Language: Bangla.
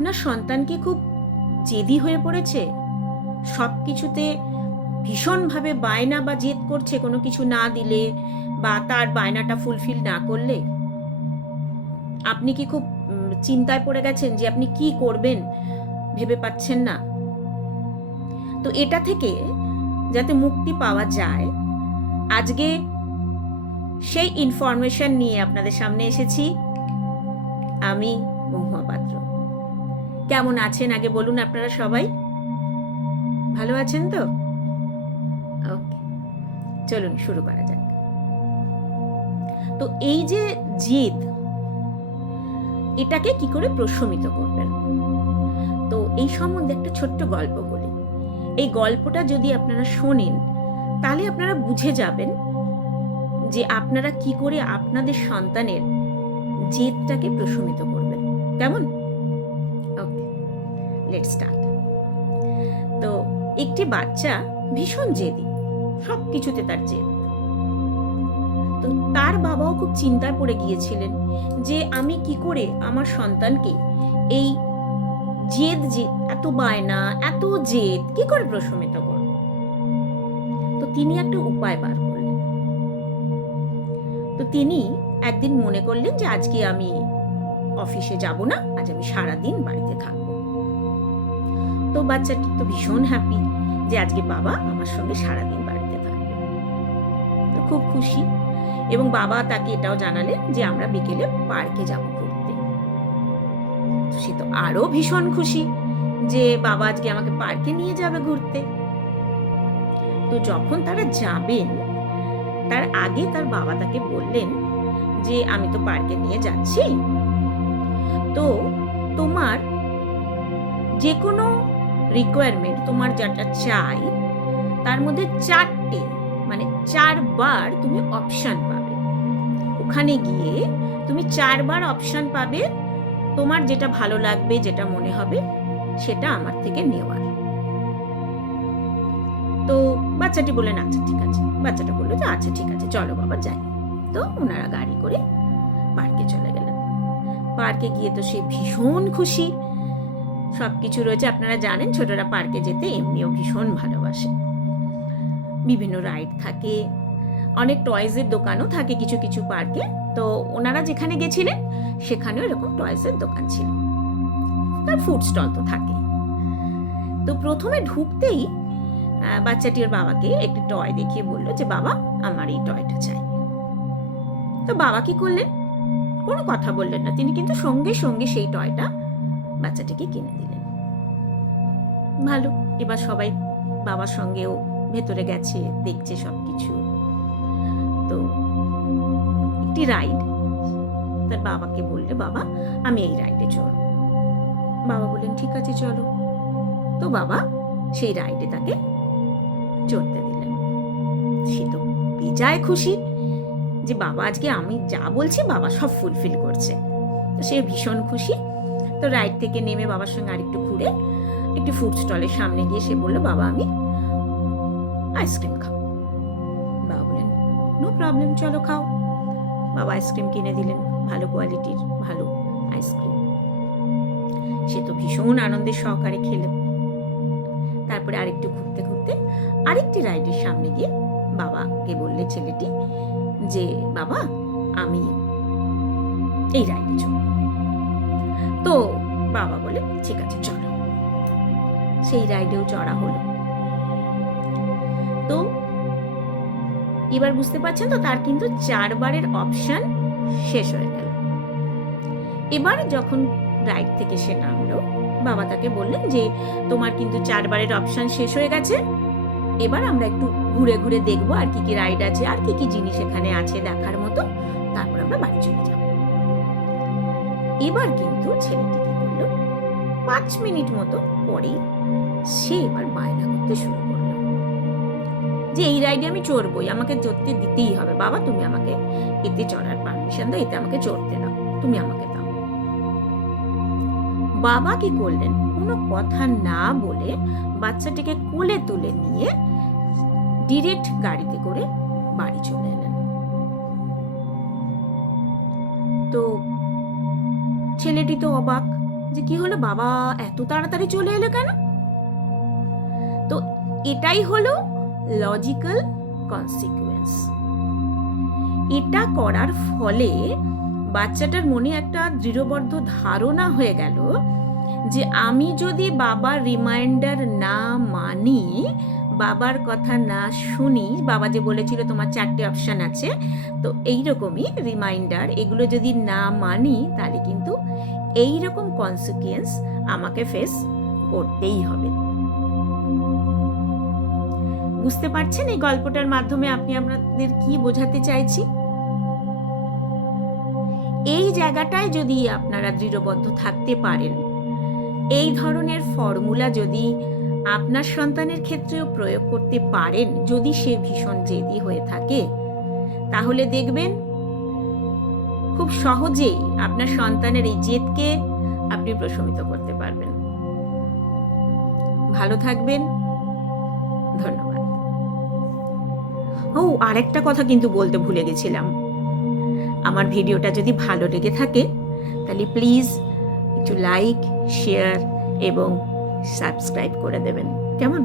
আপনার সন্তান কি খুব জেদি হয়ে পড়েছে? সব কিছুতে ভীষণভাবে বায়না বা জেদ করছে কোনো কিছু না দিলে বা তার বায়নাটা ফুলফিল না করলে? আপনি কি খুব চিন্তায় পড়ে গেছেন যে আপনি কি করবেন ভেবে পাচ্ছেন না? তো এটা থেকে যাতে মুক্তি পাওয়া যায়, আজকে সেই ইনফরমেশন নিয়ে আপনাদের সামনে এসেছি আমি, মহুয়া পাত্র। কেমন আছেন আগে বলুন আপনারা সবাই? ভালো আছেন তো? ওকে, চলুন শুরু করা যাক। তো এই যে জিদ, এটাকে কি করে প্রশমিত করবেন? তো এই সম্বন্ধে একটা ছোট্ট গল্প বলি। এই গল্পটা যদি আপনারা শোনেন তাহলে আপনারা বুঝে যাবেন যে আপনারা কি করে আপনাদের সন্তানের জেদটাকে প্রশমিত করবেন। কেমন? ওকে, লেটস স্টার্ট। তো একটি বাচ্চা ভীষণ জেদি, সব কিছুতে তার জেদ। তো তার বাবাও খুব চিন্তায় পড়ে গিয়েছিলেন যে আমি কি করে আমার সন্তানকে এই জেদ, যে এত বায়না, এত জেদ কি করে প্রশমিত করব। তো তিনি একটা উপায় বার করলেন। তো তিনি একদিন মনে করলেন যে আজকে আমি অফিসে যাব না, আজ আমি সারাদিন বাড়িতে থাকবো। তো বাচ্চাটি তো ভীষণ হ্যাপি যে আজকে বাবা আমার সঙ্গে সারাদিন বাড়িতে থাকবে। তো খুব খুশি, এবং বাবা তাকে এটাও জানালেন যে আমরা বিকেলে পার্কে যাব ঘুরতে। সে তো আরো ভীষণ খুশি যে বাবা আজকে আমাকে পার্কে নিয়ে যাবে ঘুরতে। তো যখন তারা যাবেন তার আগে তার বাবা তাকে বললেন যে আমি তো পার্কে নিয়ে যাচ্ছি, তো তোমার যে কোনো রিকোয়ারমেন্ট, তোমার যেটা চাই তার মধ্যে 4টে, মানে 4বার তুমি অপশন পাবে। ওখানে গিয়ে তুমি 4বার অপশন পাবে, তোমার যেটা ভালো লাগবে, যেটা মনে হবে সেটা আমার থেকে নেওয়ার। তো বাচ্চাটি বললেন আচ্ছা ঠিক আছে। বাচ্চাটা বললো যে আচ্ছা ঠিক আছে, চলো বাবা যাই। তো ওনারা গাড়ি করে পার্কে চলে গেলেন। পার্কে গিয়ে তো সে ভীষণ খুশি, সবকিছু রয়েছে। আপনারা জানেন ছোটরা পার্কে যেতে এমনিও ভীষণ ভালোবাসে। বিভিন্ন রাইড থাকে, অনেক টয়েজের দোকানও থাকে কিছু কিছু পার্কে। তো ওনারা যেখানে গেছিলেন সেখানেও এরকম টয়েজের দোকান ছিল, তার ফুড স্টল তো থাকে। তো প্রথমে ঢুকতেই বাচ্চাটি ওর বাবাকে একটি টয় দেখিয়ে বললো যে বাবা আমার এই টয়টা চাই। তো বাবা কি করলেন? কোনো কথা বললেন না, তিনি কিন্তু সঙ্গে সঙ্গে সেই টয়টা বাচ্চাটিকে কিনে দিলেন। ভালো, এবার সবাই বাবার সঙ্গেও ভেতরে গেছে, দেখছে সবকিছু। তো একটি রাইড, তার বাবাকে বললে বাবা আমি এই রাইডে চড়ব। বাবা বললেন ঠিক আছে চলো। তো বাবা সেই রাইডে তাকে চড়তে দিলেন। সে তো বেজায় খুশি যে বাবা আজকে আমি যা বলছি বাবা সব ফুলফিল করছে। তো সে ভীষণ খুশি। তো রাইড থেকে নেমে বাবার সঙ্গে আরেকটু ঘুরে একটি ফুড স্টলের সামনে গিয়ে সে বললো বাবা আমি আইসক্রিম খাবো। বাবা বললেন নো প্রবলেম, চলো খাও। বাবা আইসক্রিম কিনে দিলেন, ভালো কোয়ালিটির ভালো আইসক্রিম। সে তো ভীষণ আনন্দের সহকারে খেল। তারপরে আরেকটু ঘুরতে ঘুরতে আরেকটি রাইডের সামনে গিয়ে বাবাকে বললে ছেলেটি যে বাবা আমি এই রাইডে চলব। তো বাবা বলে ঠিক আছে চলো। সেই রাইডেও চড়া হলো। তো এবার বুঝতে পারছেন তো তার কিন্তু 4বারের অপশন শেষ হয়ে গেল। এবার যখন রাইড থেকে সে নামলো বাবা তাকে বললেন যে তোমার কিন্তু 4বারের অপশন শেষ হয়ে গেছে, এবার আমরা একটু ঘুরে ঘুরে দেখবো আর কি কি রাইড আছে, আর কি কি জিনিস এখানে আছে দেখার মতো, তারপর আমরা বাড়ি চলে যাব। এবার কিন্তু ছেলেটি কি করলো, 5 মিনিট মতো পরেই সে এবার বায়না করতে শুরু করলো যে এই রাইডে আমি চড়বই, আমাকে চড়তে দিতেই হবে। বাবা তুমি আমাকে এতে চড়ার পারমিশন দাও, এতে আমাকে চড়তে দাও, তুমি আমাকে দাও। বাবা কি করলেন, কোনো কথা না বলে বাচ্চাটিকে কোলে তুলে নিয়ে ডিরেক্ট গাড়িতে করে বাড়ি চলে এলেন। তো ছেলেটি তো অবাক যে কি হলো, বাবা এত তাড়াতাড়ি চলে এলো কেন? তো এটাই হলো লজিক্যাল কনসিকুয়েন্স। এটা করার ফলে বাচ্চাটার মনে একটা দৃঢ়বদ্ধ ধারণা হয়ে গেল যে আমি যদি বাবার রিমাইন্ডার না মানি, বাবার কথা না শুনি, বাবা যে বলেছিল তোমার 4টে অপশান আছে, তো এইরকমই রিমাইন্ডার, এগুলো যদি না মানি তাহলে কিন্তু এইরকম কনসিকুয়েন্স আমাকে ফেস করতেই হবে। বুঝতে পারছেন এই গল্পটার মাধ্যমে আপনাদের কি বোঝাতে চাইছি? এই জায়গাটায় যদি আপনারা দৃঢ়বদ্ধ থাকতে পারেন, এই ধরনের ফর্মুলা যদি আপনার সন্তানের ক্ষেত্রেও প্রয়োগ করতে পারেন, যদি সে ভীষণ জেদি হয়ে থাকে, তাহলে দেখবেন খুব সহজেই আপনার সন্তানের এই জেদকে আপনি প্রশমিত করতে পারবেন। ভালো থাকবেন, ধন্যবাদ। ও, আরেকটা কথা কিন্তু বলতে ভুলে গেছিলাম, আমার ভিডিওটা যদি ভালো লেগে থাকে তাহলে প্লিজ একটু লাইক, শেয়ার এবং সাবস্ক্রাইব করে দেবেন, কেমন?